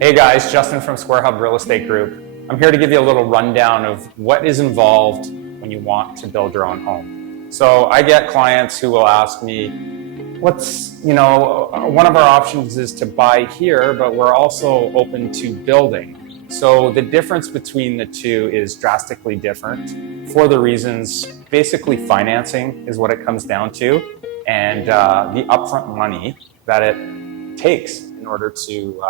Hey guys, Justen from Square Hub Real Estate Group. I'm here to give you a little rundown of what is involved when you want to build your own home. So I get clients who will ask me, one of our options is to buy here, but we're also open to building. So the difference between the two is drastically different for the reasons, basically financing is what it comes down to, and the upfront money that it takes in order to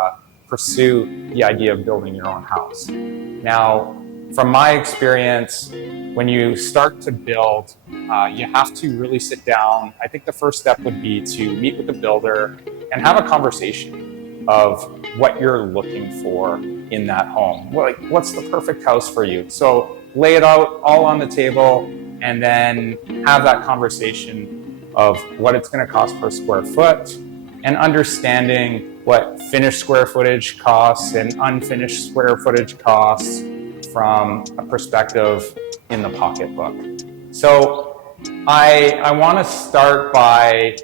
pursue the idea of building your own house. Now, from my experience, when you start to build, you have to really sit down. I think the first step would be to meet with the builder and have a conversation of what you're looking for in that home. Like, what's the perfect house for you? So lay it out all on the table and then have that conversation of what it's going to cost per square foot and understanding what finished square footage costs and unfinished square footage costs from a perspective in the pocketbook. So I want to start by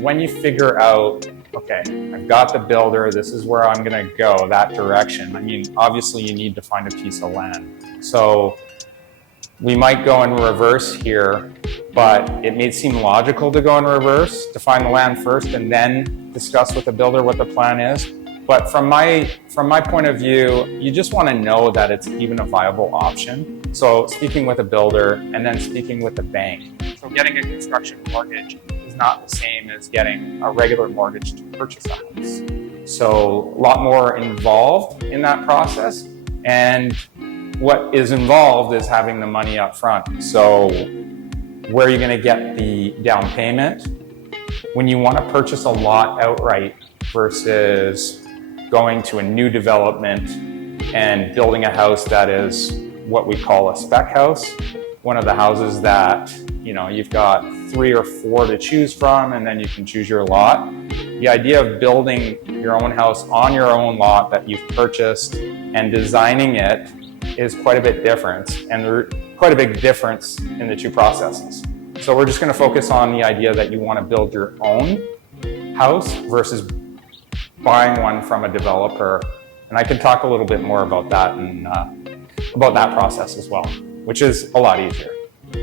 when you figure out, okay, I've got the builder, this is where I'm going to go, that direction. I mean, obviously you need to find a piece of land. So we might go in reverse here, but it may seem logical to go in reverse, to find the land first and then discuss with the builder what the plan is. But from my point of view, you just want to know that it's even a viable option. So speaking with a builder and then speaking with the bank. So getting a construction mortgage is not the same as getting a regular mortgage to purchase a house. So a lot more involved in that process. And what is involved is having the money up front. So where are you going to get the down payment? When you want to purchase a lot outright versus going to a new development and building a house that is what we call a spec house, one of the houses that, you've got 3 or 4 to choose from and then you can choose your lot. The idea of building your own house on your own lot that you've purchased and designing it is quite a bit different, and there's quite a big difference in the two processes. So we're just going to focus on the idea that you want to build your own house versus buying one from a developer. And I can talk a little bit more about that and about that process as well, which is a lot easier.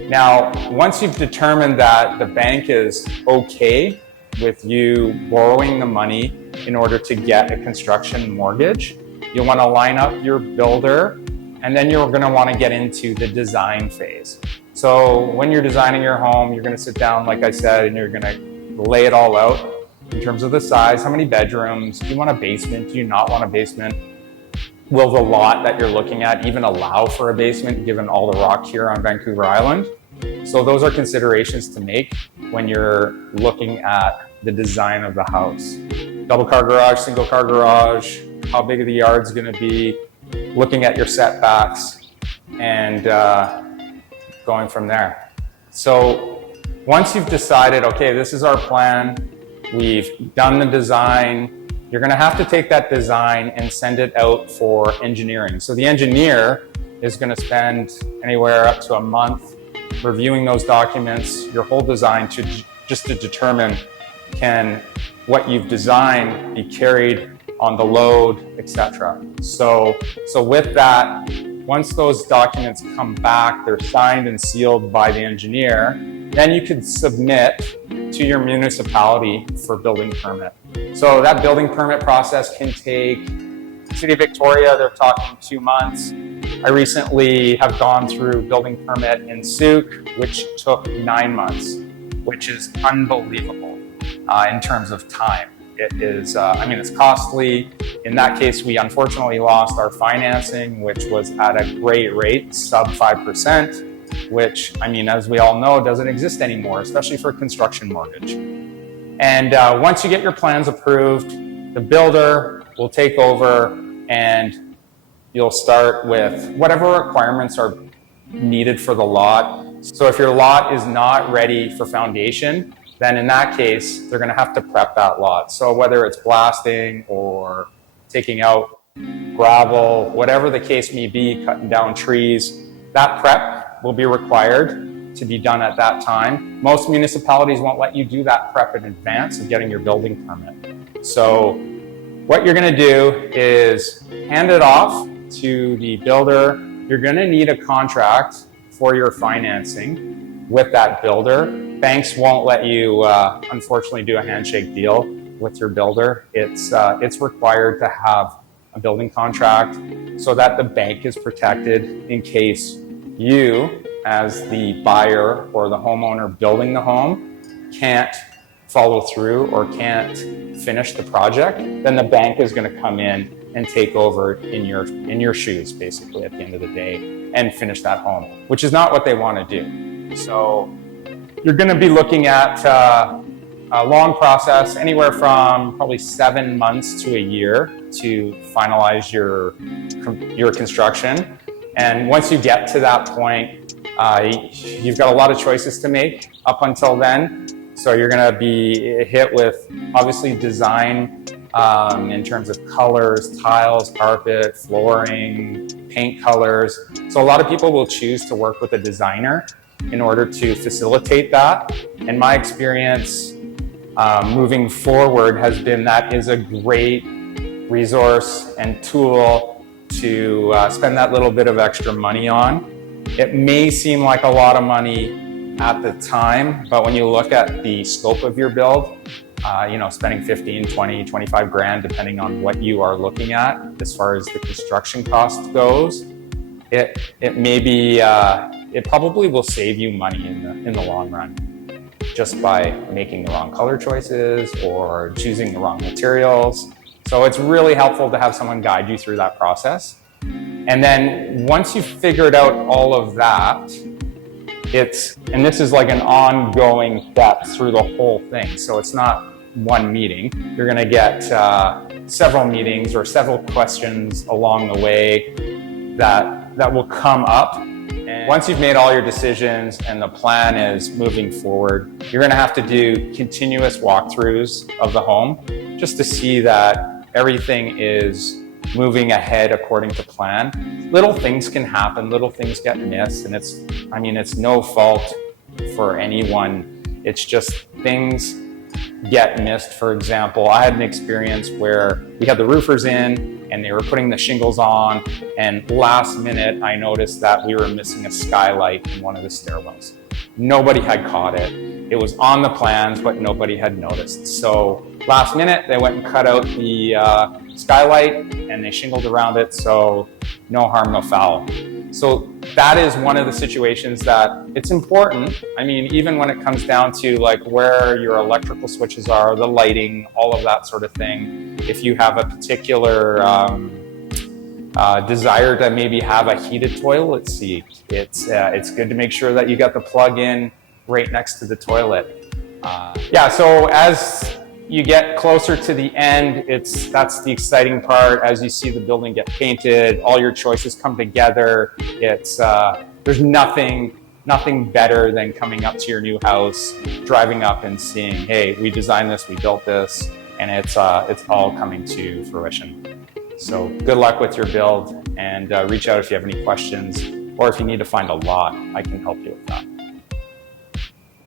Now, once you've determined that the bank is okay with you borrowing the money in order to get a construction mortgage, you'll want to line up your builder, and then you're going to want to get into the design phase. So when you're designing your home, you're going to sit down, like I said, and you're going to lay it all out in terms of the size. How many bedrooms? Do you want a basement? Do you not want a basement? Will the lot that you're looking at even allow for a basement given all the rock here on Vancouver Island? So those are considerations to make when you're looking at the design of the house. Double car garage, single car garage, how big the yard's going to be, looking at your setbacks, and going from there. So once you've decided, okay, this is our plan, we've done the design, you're going to have to take that design and send it out for engineering. So the engineer is going to spend anywhere up to a month reviewing those documents, your whole design, just to determine can what you've designed be carried on the load, etc. So with that, once those documents come back, they're signed and sealed by the engineer, then you can submit to your municipality for building permit. So that building permit process can take, City of Victoria, they're talking 2 months. I recently have gone through building permit in Souk, which took 9 months, which is unbelievable in terms of time. It is, it's costly. In that case, we unfortunately lost our financing, which was at a great rate, sub 5%, which, as we all know, doesn't exist anymore, especially for a construction mortgage. And once you get your plans approved, the builder will take over and you'll start with whatever requirements are needed for the lot. So if your lot is not ready for foundation, then in that case, they're going to have to prep that lot. So whether it's blasting or taking out gravel, whatever the case may be, cutting down trees, that prep will be required to be done at that time. Most municipalities won't let you do that prep in advance of getting your building permit. So What you're going to do is hand it off to the builder. You're going to need a contract for your financing with that builder. Banks won't let you, unfortunately, do a handshake deal with your builder. It's required to have a building contract so that the bank is protected in case you, as the buyer or the homeowner building the home, can't follow through or can't finish the project. Then the bank is going to come in and take over in your shoes, basically, at the end of the day, and finish that home, which is not what they want to do. So you're going to be looking at a long process, anywhere from probably 7 months to a year to finalize your construction. And once you get to that point, you've got a lot of choices to make up until then. So you're going to be hit with, obviously, design in terms of colors, tiles, carpet, flooring, paint colors. So a lot of people will choose to work with a designer in order to facilitate that. And my experience moving forward has been that is a great resource and tool to spend that little bit of extra money on. It may seem like a lot of money at the time, but when you look at the scope of your build, spending 15, 20, 25 grand, depending on what you are looking at as far as the construction cost goes, it probably will save you money in the long run, just by making the wrong color choices or choosing the wrong materials. So it's really helpful to have someone guide you through that process. And then once you've figured out all of that, and this is like an ongoing step through the whole thing. So it's not one meeting. You're going to get several meetings or several questions along the way that will come up. And once you've made all your decisions and the plan is moving forward, you're going to have to do continuous walkthroughs of the home just to see that everything is moving ahead according to plan. Little things can happen, little things get missed, and it's no fault for anyone. It's just things get missed. For example, I had an experience where we had the roofers in and they were putting the shingles on, and last minute I noticed that we were missing a skylight in one of the stairwells. Nobody had caught it. It was on the plans, but nobody had noticed. So last minute, they went and cut out the skylight and they shingled around it, so no harm, no foul. So that is one of the situations that it's important. I mean, even when it comes down to like where your electrical switches are, the lighting, all of that sort of thing. If you have a particular desire to maybe have a heated toilet seat, it's good to make sure that you got the plug in right next to the toilet. So as you get closer to the end, that's the exciting part. As you see the building get painted, all your choices come together. There's nothing better than coming up to your new house, driving up and seeing, hey, we designed this, we built this, and it's all coming to fruition. So good luck with your build, and reach out if you have any questions, or if you need to find a lot, I can help you with that.